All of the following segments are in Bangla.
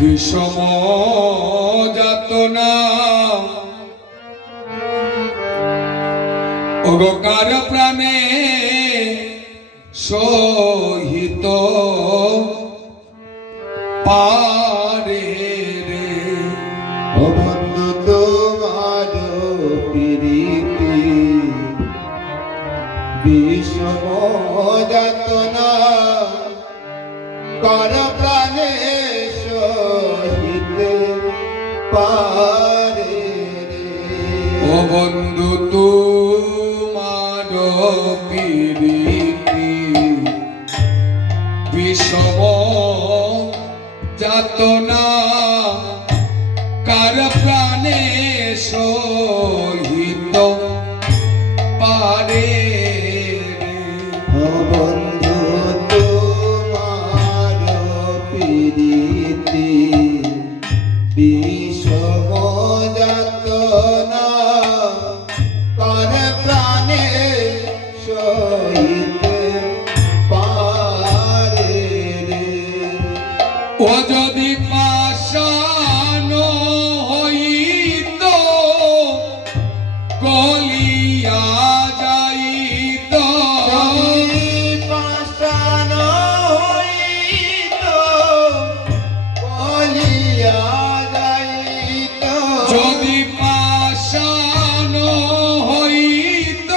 বিষম যাতনা অগকার প্রাণে সহিত পারে রে। ও বন্ধু তোমার প্রীতি বিষম যাতনা কর প্রাণে সহিতে পারে রে। ও বন্ধু তোমার প্রীতি বিষম যাতনা কার প্রাণে সহিত পারে রে। ও বন্ধু তোমার প্রীতি বিষম যাতনা কর প্রাণে সহিতে পারে রে। ও যদি পাষাণ হইত গলিয়া যাইত, পাষাণ হইত গলিয়া যাইত, যদি পাষাণ হইত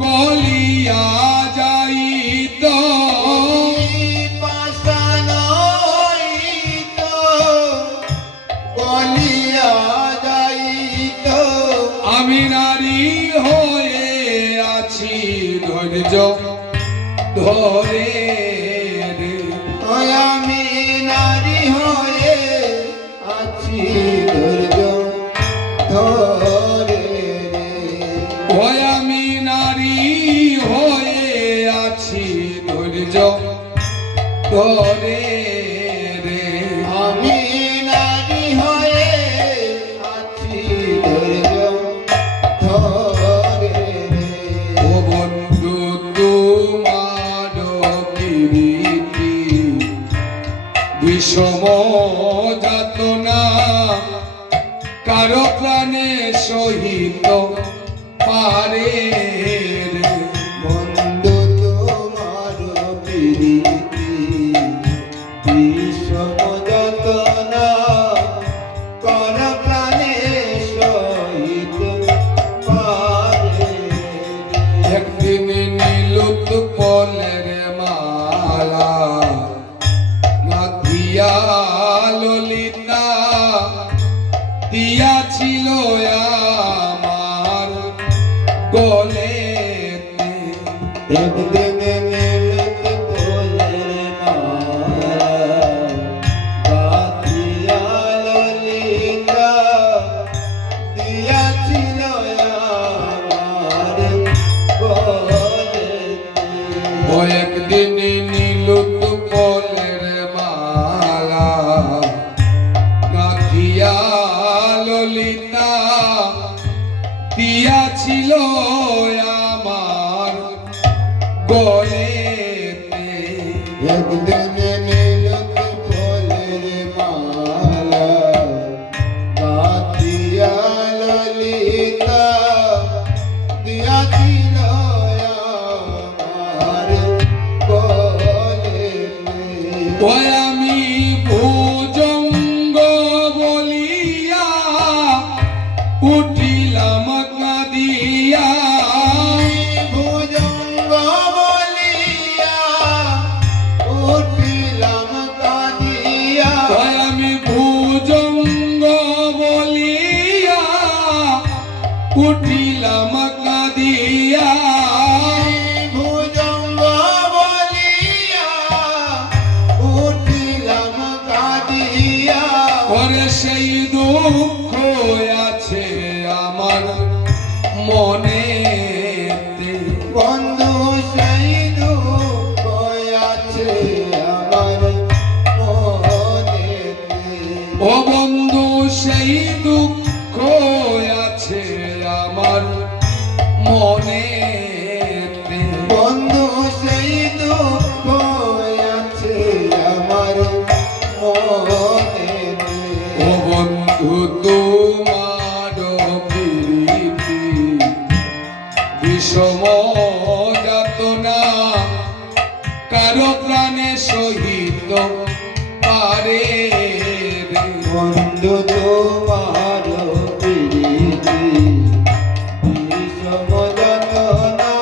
গলিয়া যাইত, পাষাণ হইত গলিয়া যাইত, আমি নারী হয়ে আছি ধৈর্য ধরে রে। আমি নারী হয়ে আছি ধৈর্য ধরে রে। ওই আমি নারী হয়ে আছি ধৈর্য ধরে রে। আমি নারী হয়ে আছি ধৈর্য ধরে রে। ও বন্ধু তোমার প্রীতি বিষম যাতনা কারো প্রাণে সহিত পারে রে। বন্ধু তোমার প্রীতি বিষম যাতনা কর প্রাণে সহিত পারে রে। একদিন নীলুত পলের মালা নাথিয়া ললিতা দিয়াছিল আমার গলেতে। একদিন নীলত কোলের মালা গাথিয়া ললিতা দিয়াছিল আমার গলেতে। ও একদিন নীলুত পলের মালা নাথিয়া ললিতা দিয়াছিল আমার গলেতে। একদিন নীলত কোলের মালা গাথিয়া ললিতা দিয়াছিল আমার গলেতে। ওই আমি ভুজঙ্গ বলিয়া উঠিলাম কাঁদিয়া, ভুজঙ্গ বলিয়া উঠিলাম কাঁদিয়া, ওই আমি ভুজঙ্গ বলিয়া উঠিলাম কাঁদিয়া, ভুজঙ্গ বলিয়া উঠিলাম কারো প্রাণে সহিত পারে রে। বন্ধু তোমার প্রীতি বিষম যন্ত্রণা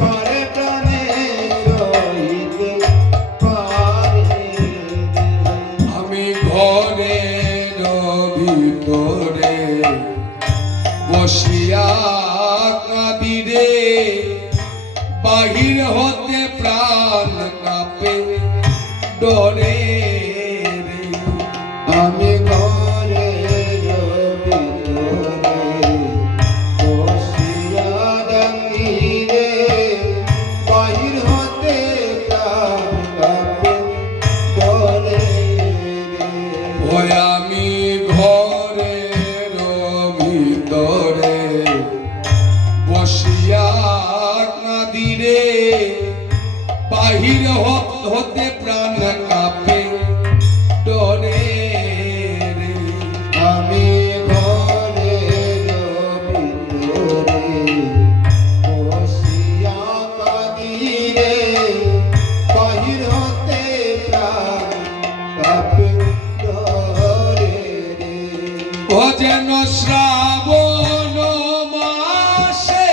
করে প্রাণে সহিতে পারে। আমি ঘরের ভিতরে বসিয়া কাঁদি রে, বাহির হতে প্রাণ কাঁপে ডরে রে। আমি ঘরের ভিতরে বসিয়া ডাকি রে, বাহির হতে প্রাণ কাঁপে ডরে রে। ওই আমি ঘরের ভিতরে বসিয়া কাঁদি রে, বাহির হতে প্রাণ কাঁপে ডরে রে। আমি ঘরের ভিতরে বসিয়া কাঁদি রে, বাহির হতে প্রাণ কাঁপে ডরে রে। ও যেন শ্রাবণ মাসে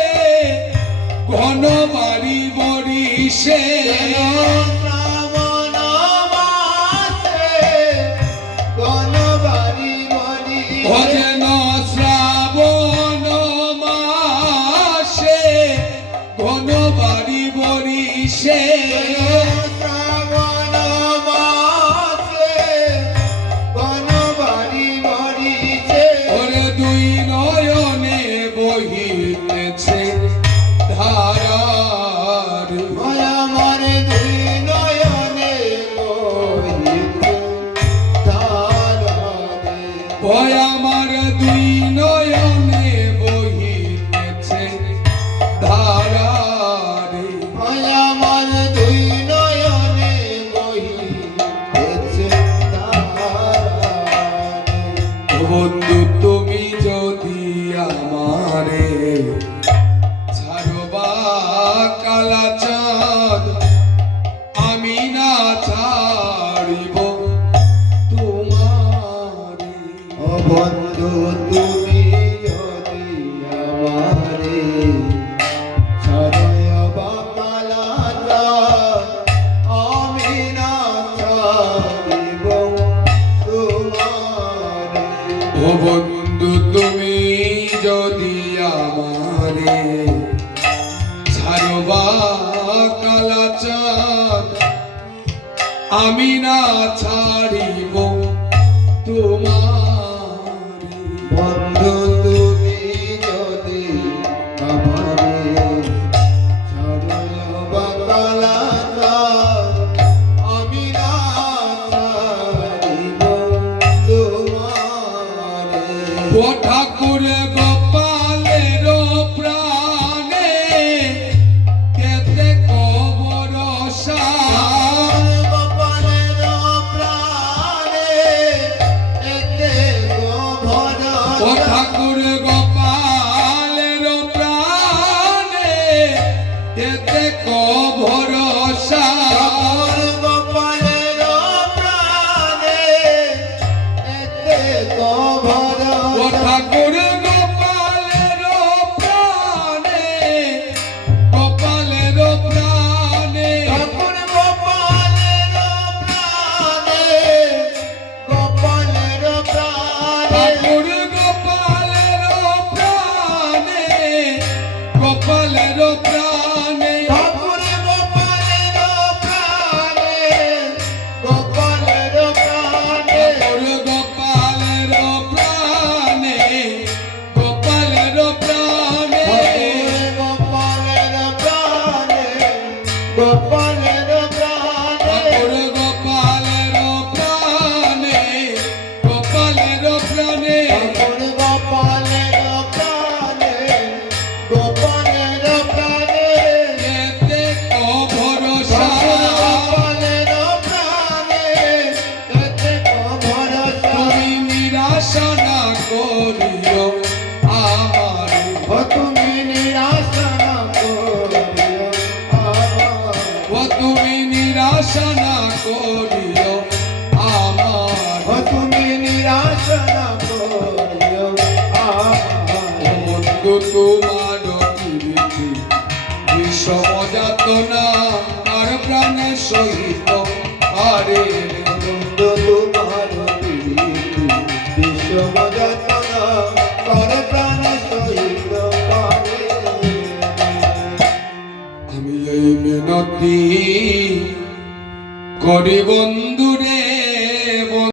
ঘন বাড়ি বরিশে, শ্রাবণ মাসে গণবাড়ি ও যেন শ্রাবণ মাসে ঘন বাড়ি বরিশে। শ্রাবণ মাসে গণবাড়ি বরিশে। ওরে দুই নয়নে বহিতেছে ধারা রে। আমার দুই নয়নে বহিতে ধারা রে। ওই আমার দুই নয়নে বহিতেছে ধারা রে। আমার দুই নয়নে বহিতেছে ধারা রে। বন্ধু তুমি যদি আমারে ছাড়বা কালা চাঁদ, আমি না ছাড়িব তোমারে। ও বন্ধু তুমি যদি আমারে ছাড়িয়া বাকালা চাঁদ, আমি না ছাড়িব তোমারে। ও বন্ধু তুমি যদি আমারে ছাড়বা কালা চাঁদ, আমি না ছাড়িব তোমারে। বন্ধু তুমি যদি আমারে ছাড়িয়া বাকালা চাঁদ, আমি না ছাড়িব তোমারে। ও ঠাকুর গোপালের প্রাণে কেতে কবরসা, গোপালের প্রাণে এতে ভরসা। ও ঠাকুর গোপালের প্রাণে কেতে কবরসা। গোপালের প্রাণে এতে ভরসা। ও ঠাকুর গোপালের প্রাণে, গোপালের প্রাণে, ঠাকুর গোপালের প্রাণে, গোপালের প্রাণে। ঠাকুর গোপালের প্রাণে, গোপালের প্রাণে। ঠাকুর গোপালের প্রাণে, গোপালের প্রাণে। ঠাকুর গোপালের প্রাণে, গোপালের প্রাণে। গোপালের প্রাণে, গোপালের প্রাণে। ঠাকুর গোপালের প্রাণে, গোপালের প্রাণে। ঠাকুর গোপালের প্রাণে, গোপালের প্রাণে। এতে কো ভরসা, গোপালের প্রাণে এতে ভরসা। তুমি নিরাশা না করিও আমারে। ও তুমি নিরাশা না করিও আমার। ও তোমার প্রীতি বিষম যাতনা আর প্রাণের সহিত আরে রে বন্ধু তোমার প্রীতি বিষম যাতনা কর প্রাণ সহিত পারে। আমি এই মিনতি করিব